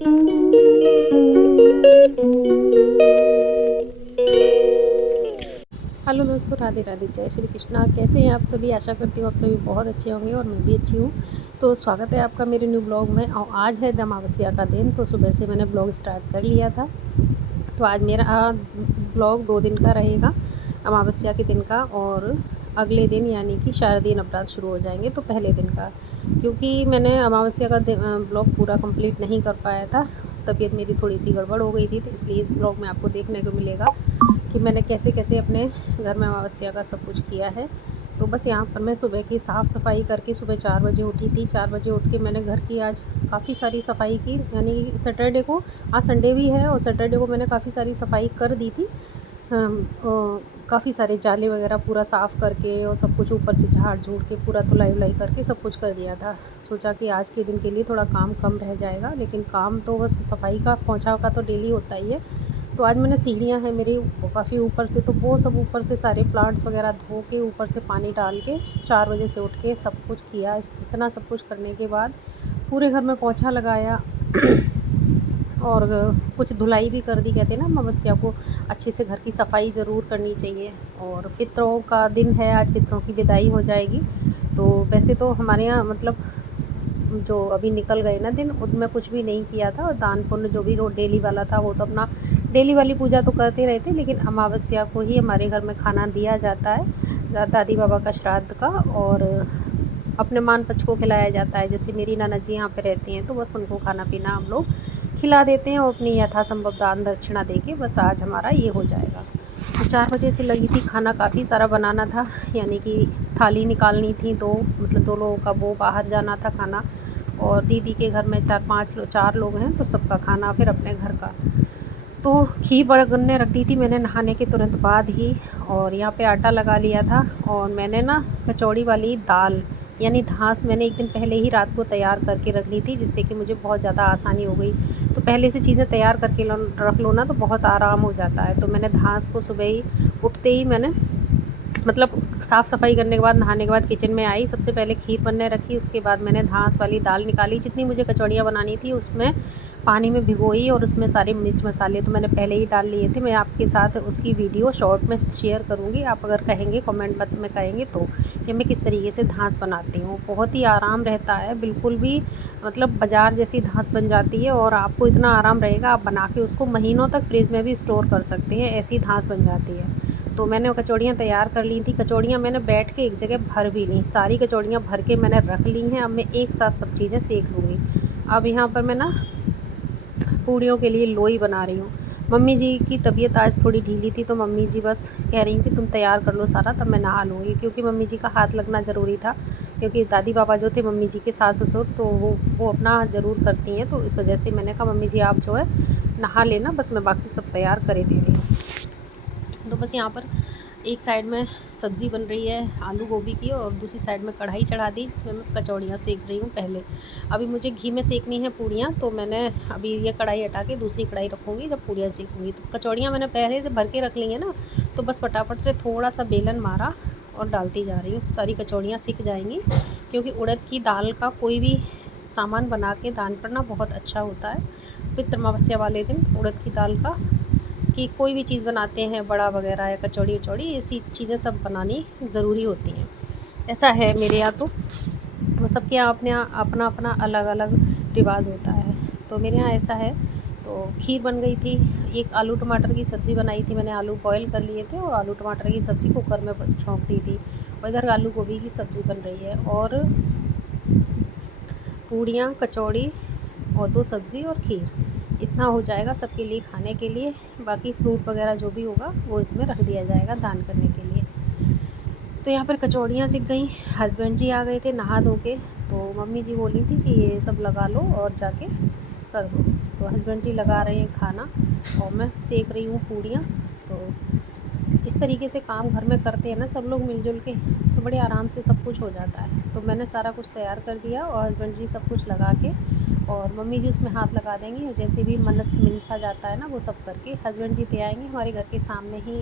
Hello दोस्तों, राधे राधे, जय श्री कृष्णा। कैसे हैं आप सभी? आशा करती हूँ आप सभी बहुत अच्छे होंगे और मैं भी अच्छी हूँ। तो स्वागत है आपका मेरे न्यू ब्लॉग में। और आज है अमावस्या का दिन, तो सुबह से मैंने ब्लॉग स्टार्ट कर लिया था। तो आज मेरा ब्लॉग 2 दिन का रहेगा, अमावस्या के दिन का और अगले दिन यानी कि शारदीय नवरात्र शुरू हो जाएंगे तो पहले दिन का। क्योंकि मैंने अमावस्या का ब्लॉग पूरा कंप्लीट नहीं कर पाया था, तबीयत मेरी थोड़ी सी गड़बड़ हो गई थी, तो इसलिए इस ब्लॉग में आपको देखने को मिलेगा कि मैंने कैसे कैसे अपने घर में अमावस्या का सब कुछ किया है। तो बस यहाँ पर मैं सुबह की साफ़ सफाई करके सुबह 4 बजे उठी थी। 4 बजे उठ के मैंने घर की आज काफ़ी सारी सफाई की, यानी सैटरडे को, आज संडे भी है और सैटरडे को मैंने काफ़ी सारी सफाई कर दी थी। काफ़ी सारे जाले वगैरह पूरा साफ़ करके और सब कुछ ऊपर से झाड़ झूड़ के पूरा धुलाई वुलाई करके सब कुछ कर दिया था। सोचा कि आज के दिन के लिए थोड़ा काम कम रह जाएगा, लेकिन काम तो बस सफाई का पोंछा का तो डेली होता ही है। तो आज मैंने सीढ़ियाँ हैं मेरी काफ़ी ऊपर से, तो वो सब ऊपर से सारे प्लांट्स वगैरह धो के ऊपर से पानी डाल के 4 बजे से उठ के सब कुछ किया। इतना सब कुछ करने के बाद पूरे घर में पोंछा लगाया और कुछ धुलाई भी कर दी। कहते हैं ना, अमावस्या को अच्छे से घर की सफाई ज़रूर करनी चाहिए। और पितरों का दिन है आज, पितरों की विदाई हो जाएगी। तो वैसे तो हमारे यहाँ मतलब जो अभी निकल गए ना दिन, उनमें कुछ भी नहीं किया था। और दान पुण्य जो भी रोज़ डेली वाला था वो तो अपना डेली वाली पूजा तो करते रहते, लेकिन अमावस्या को ही हमारे घर में खाना दिया जाता है, दादी बाबा का श्राद्ध का, और अपने मान पक्ष को खिलाया जाता है। जैसे मेरी ननद जी यहाँ पे रहती हैं तो बस उनको खाना पीना हम लोग खिला देते हैं और अपनी यथासंभव दान दक्षिणा दे के बस आज हमारा ये हो जाएगा। तो 4 बजे से लगी थी, खाना काफ़ी सारा बनाना था, यानी कि थाली निकालनी थी 2, मतलब 2 लोगों का, वो बाहर जाना था खाना, और दीदी के घर में 4 लोग हैं तो सबका खाना, फिर अपने घर का। तो खीर बनने रख दी थी मैंने नहाने के तुरंत बाद ही। और यहाँ पे आटा लगा लिया था और मैंने ना कचौड़ी वाली दाल यानी धांस मैंने एक दिन पहले ही रात को तैयार करके रख ली थी, जिससे कि मुझे बहुत ज़्यादा आसानी हो गई। तो पहले से चीज़ें तैयार करके रख लो ना तो बहुत आराम हो जाता है। तो मैंने धांस को सुबह ही उठते ही मैंने मतलब साफ़ सफाई करने के बाद, नहाने के बाद किचन में आई, सबसे पहले खीर बनने रखी, उसके बाद मैंने धांस वाली दाल निकाली। जितनी मुझे कचौड़ियाँ बनानी थी उसमें पानी में भिगोई और उसमें सारे मिर्च मसाले तो मैंने पहले ही डाल लिए थे। मैं आपके साथ उसकी वीडियो शॉर्ट में शेयर करूँगी, आप अगर कहेंगे कमेंट में कहेंगे तो, कि मैं किस तरीके से धांस बनाती हूँ। बहुत ही आराम रहता है, बिल्कुल भी मतलब बाज़ार जैसी धांस बन जाती है और आपको इतना आराम रहेगा, आप बना के उसको महीनों तक फ्रिज में भी स्टोर कर सकते हैं, ऐसी धांस बन जाती है। तो मैंने कचौड़ियाँ तैयार कर ली थी। कचौड़ियाँ मैंने बैठ के एक जगह भर भी ली, सारी कचौड़ियाँ भर के मैंने रख ली हैं। अब मैं एक साथ सब चीज़ें सेक लूँगी। अब यहाँ पर मैं ना पूड़ियों के लिए लोई बना रही हूँ। मम्मी जी की तबीयत आज थोड़ी ढीली थी, तो मम्मी जी बस कह रही थी तुम तैयार कर लो सारा, तब मैं नहा लूँगी, क्योंकि मम्मी जी का हाथ लगना ज़रूरी था। क्योंकि दादी बाबा जो थे मम्मी जी के सास ससुर, तो वो अपना ज़रूर करती हैं, तो इस वजह से मैंने कहा मम्मी जी आप जो है नहा लेना, बस मैं बाकी सब तैयार करे दे रही हूँ। तो बस यहाँ पर एक साइड में सब्ज़ी बन रही है आलू गोभी की, और दूसरी साइड में कढ़ाई चढ़ा दी, जिसमें मैं कचौड़ियाँ सेक रही हूँ। पहले अभी मुझे घी में सेकनी है पूड़ियाँ, तो मैंने अभी ये कढ़ाई हटा के दूसरी कढ़ाई रखूँगी जब पूड़ियाँ सेकूँगी। तो कचौड़ियाँ मैंने पहले से भर के रख ली हैं ना, तो बस फटाफट से थोड़ा सा बेलन मारा और डालती जा रही हूँ, सारी कचौड़ियाँ सिक जाएंगी। क्योंकि उड़द की दाल का कोई भी सामान बना के दान करना बहुत अच्छा होता है। पितृ अमावस्या वाले दिन उड़द की दाल का कि कोई भी चीज़ बनाते हैं, बड़ा वगैरह या कचौड़ी वचौड़ी, ऐसी चीज़ें सब बनानी ज़रूरी होती हैं। ऐसा है मेरे यहाँ तो, वो सबके यहाँ अपने यहाँ अपना अपना अलग अलग रिवाज होता है। तो मेरे यहाँ ऐसा है। तो खीर बन गई थी। एक आलू टमाटर की सब्ज़ी बनाई थी मैंने, आलू बॉयल कर लिए थे और आलू टमाटर की सब्ज़ी कुकर में बस छोंक दी थी। और इधर आलू गोभी की सब्ज़ी बन रही है, और पूड़ियाँ, कचौड़ी और 2 सब्ज़ी और खीर, इतना हो जाएगा सबके लिए खाने के लिए। बाकी फ्रूट वगैरह जो भी होगा वो इसमें रख दिया जाएगा दान करने के लिए। तो यहाँ पर कचौड़ियाँ सिक गई। हस्बैंड जी आ गए थे नहा धो के, तो मम्मी जी बोली थी कि ये सब लगा लो और जाके कर दो। तो हस्बैंड जी लगा रहे हैं खाना और मैं सेक रही हूँ पूड़ियाँ। तो इस तरीके से काम घर में करते हैं ना सब लोग मिलजुल के, तो बड़े आराम से सब कुछ हो जाता है। तो मैंने सारा कुछ तैयार कर दिया और हस्बैंड जी सब कुछ लगा के, और मम्मी जी उसमें हाथ लगा देंगी, और जैसे भी मनस मिनसा जाता है ना वो सब करके हस्बैंड जी दे आएंगे। हमारे घर के सामने ही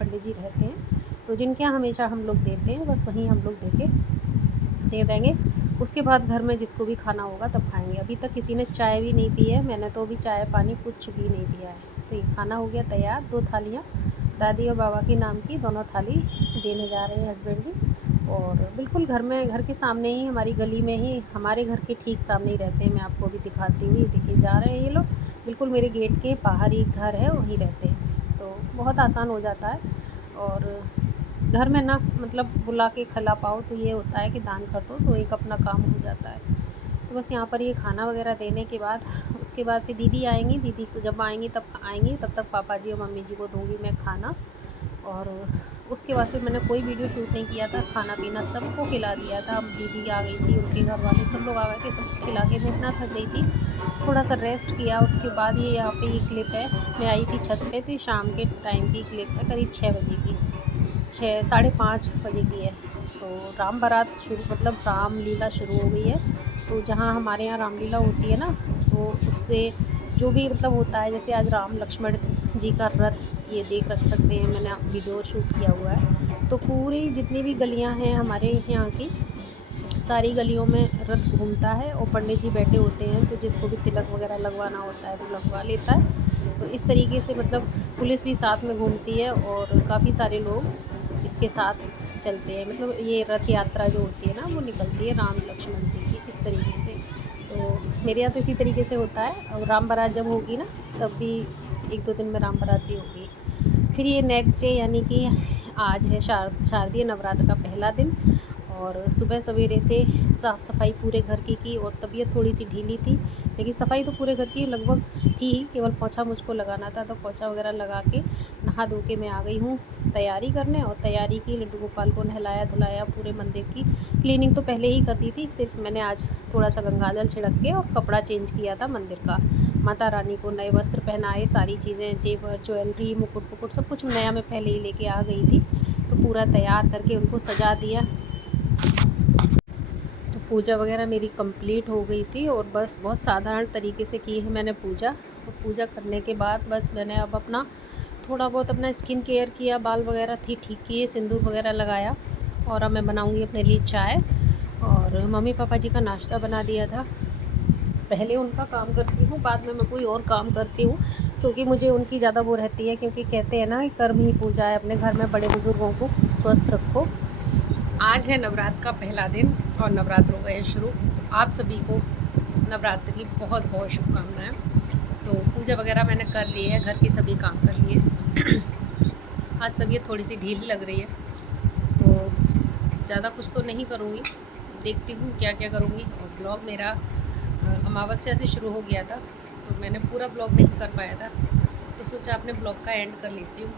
पंडित जी रहते हैं, तो जिनके यहाँ हमेशा हम लोग देते हैं, बस वहीं हम लोग दे देंगे। उसके बाद घर में जिसको भी खाना होगा तब खाएंगे। अभी तक किसी ने चाय भी नहीं पी है, मैंने तो अभी चाय पानी कुछ भी नहीं पिया है। तो ये खाना हो गया तैयार, 2 थालियाँ दादी और बाबा के नाम की, दोनों थाली देने जा रहे हैं हस्बैंड जी। और बिल्कुल घर में, घर के सामने ही, हमारी गली में ही, हमारे घर के ठीक सामने ही रहते हैं। मैं आपको अभी दिखाती हूँ, ये देखिए जा रहे हैं ये लोग, बिल्कुल मेरे गेट के बाहर ही घर है, वहीं रहते हैं। तो बहुत आसान हो जाता है। और घर में ना मतलब बुला के खिला पाओ तो ये होता है कि दान कर दो तो एक अपना काम हो जाता है। तो बस यहाँ पर ये खाना वगैरह देने के बाद, उसके बाद फिर दीदी आएंगी, दीदी को जब आएंगी तब आएंगी, तब तक पापा जी और मम्मी जी को दूँगी मैं खाना। और उसके बाद फिर मैंने कोई वीडियो शूट नहीं किया था, खाना पीना सबको खिला दिया था। दीदी आ गई थी, उनके घर वाले सब लोग आ गए थे, सबको खिला के मैं इतना थक गई थी, थोड़ा सा रेस्ट किया। उसके बाद ये यहाँ पे ये क्लिप है, मैं आई थी छत पे, तो ये शाम के टाइम की क्लिप है, करीब 6 बजे की, 6 साढ़े 5 बजे की है। तो राम बारात शुरू, मतलब रामलीला शुरू हो गई है। तो जहाँ हमारे यहाँ रामलीला होती है ना, तो उससे जो भी मतलब होता है, जैसे आज राम लक्ष्मण जी का रथ ये देख रख सकते हैं, मैंने वीडियो शूट किया हुआ है। तो पूरी जितनी भी गलियां हैं हमारे यहाँ की, सारी गलियों में रथ घूमता है और पंडित जी बैठे होते हैं, तो जिसको भी तिलक वगैरह लगवाना होता है तो लगवा लेता है। तो इस तरीके से मतलब पुलिस भी साथ में घूमती है और काफ़ी सारे लोग इसके साथ चलते हैं। मतलब ये रथ यात्रा जो होती है ना, वो निकलती है राम लक्ष्मण जी की, इस तरीके से। तो मेरे यहाँ तो इसी तरीके से होता है। और राम बारात जब होगी ना, तब भी 1-2 दिन में राम बारात भी होगी। फिर ये नेक्स्ट डे यानी कि आज है शारदीय नवरात्र का पहला दिन। और सुबह सवेरे से साफ़ सफाई पूरे घर की और तबीयत थोड़ी सी ढीली थी, लेकिन सफाई तो पूरे घर की लगभग थी ही, केवल पोंछा मुझको लगाना था। तो पोंछा वगैरह लगा के नहा धो के मैं आ गई हूँ तैयारी करने। और तैयारी की, लड्डू गोपाल को नहलाया धुलाया, पूरे मंदिर की क्लीनिंग तो पहले ही कर दी थी, सिर्फ मैंने आज थोड़ा सा गंगाजल छिड़क के और कपड़ा चेंज किया था मंदिर का। माता रानी को नए वस्त्र पहनाए, सारी चीज़ें, जेवर ज्वेलरी मुकुट वुकुट सब कुछ नया मैं पहले ही लेके आ गई थी। तो पूरा तैयार करके उनको सजा दिया। तो पूजा वगैरह मेरी कंप्लीट हो गई थी और बस बहुत साधारण तरीके से की है मैंने पूजा। और पूजा करने के बाद बस मैंने अब अपना थोड़ा बहुत अपना स्किन केयर किया, बाल वगैरह थी ठीक किए, सिंदूर वगैरह लगाया। और अब मैं बनाऊंगी अपने लिए चाय। और मम्मी पापा जी का नाश्ता बना दिया था। पहले उनका काम करती हूँ, बाद में मैं कोई और काम करती हूँ, क्योंकि मुझे उनकी ज़्यादा वो रहती है। क्योंकि कहते हैं ना कि कर्म ही पूजा है, अपने घर में बड़े बुज़ुर्गों को स्वस्थ रखो। आज है नवरात्र का पहला दिन और नवरात्र हो गए शुरू। आप सभी को नवरात्र की बहुत बहुत शुभकामनाएं। तो पूजा वगैरह मैंने कर ली है, घर के सभी काम कर लिए। आज तबीयत थोड़ी सी ढीली लग रही है, तो ज़्यादा कुछ तो नहीं करूँगी, देखती हूँ क्या क्या करूँगी। और ब्लॉग मेरा अमावस्या से शुरू हो गया था, तो मैंने पूरा ब्लॉग नहीं कर पाया था, तो सोचा अपने ब्लॉग का एंड कर लेती हूँ।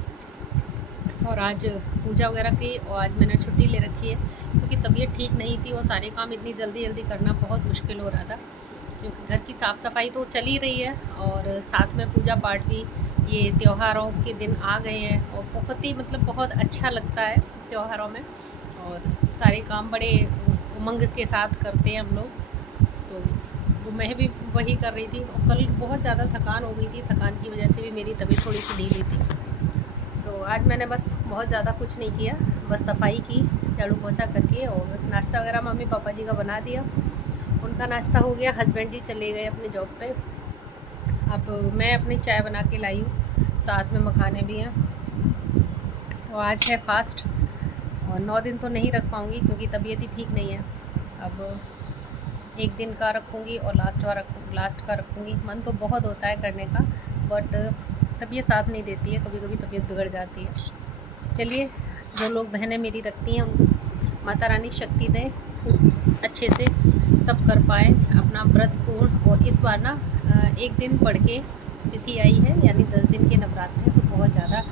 और आज पूजा वगैरह की, और आज मैंने छुट्टी ले रखी है क्योंकि तबीयत ठीक नहीं थी और सारे काम इतनी जल्दी जल्दी करना बहुत मुश्किल हो रहा था। क्योंकि घर की साफ़ सफाई तो चल ही रही है और साथ में पूजा पाठ भी। ये त्योहारों के दिन आ गए हैं और बहुत ही मतलब बहुत अच्छा लगता है त्योहारों में। और सारे काम बड़े उस उमंग के साथ करते हैं हम लोग। तो वो मैं भी वही कर रही थी। और कल बहुत ज़्यादा थकान हो गई थी, थकान की वजह से भी मेरी तबीयत थोड़ी सी ढीली थी। तो आज मैंने बस बहुत ज़्यादा कुछ नहीं किया, बस सफाई की, झाड़ू पोछा करके, और बस नाश्ता वगैरह मम्मी पापा जी का बना दिया। उनका नाश्ता हो गया, हस्बैंड जी चले गए अपने जॉब पे। अब मैं अपनी चाय बना के लाई हूँ, साथ में मखाने भी हैं। तो आज है फास्ट और 9 दिन तो नहीं रख पाऊँगी क्योंकि तबीयत ही ठीक नहीं है। अब 1 दिन का रखूँगी और लास्ट का रखूँगी। मन तो बहुत होता है करने का, बट तबीयत साथ नहीं देती है, कभी कभी तबीयत बिगड़ जाती है। चलिए, जो लोग बहनें मेरी रखती हैं उनको माता रानी शक्ति दें, खूब अच्छे से सब कर पाए अपना व्रत पूर्ण। और इस बार ना 1 दिन बढ़ के तिथि आई है, यानी 10 दिन के नवरात्र हैं, तो बहुत ज़्यादा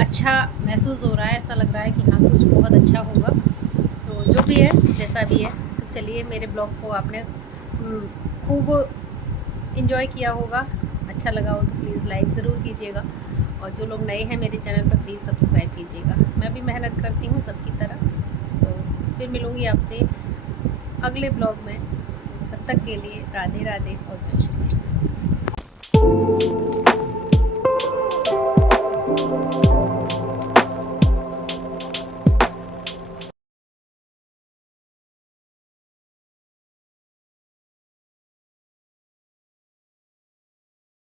अच्छा महसूस हो रहा है। ऐसा लग रहा है कि हाँ कुछ बहुत अच्छा होगा। तो जो भी है जैसा भी है, तो चलिए, मेरे ब्लॉग को आपने खूब इन्जॉय किया होगा, अच्छा लगा हो तो प्लीज़ लाइक ज़रूर कीजिएगा। और जो लोग नए हैं मेरे चैनल पर प्लीज़ सब्सक्राइब कीजिएगा। मैं भी मेहनत करती हूँ सबकी तरह। तो फिर मिलूँगी आपसे अगले ब्लॉग में, तब तक के लिए राधे राधे और जय श्री कृष्ण।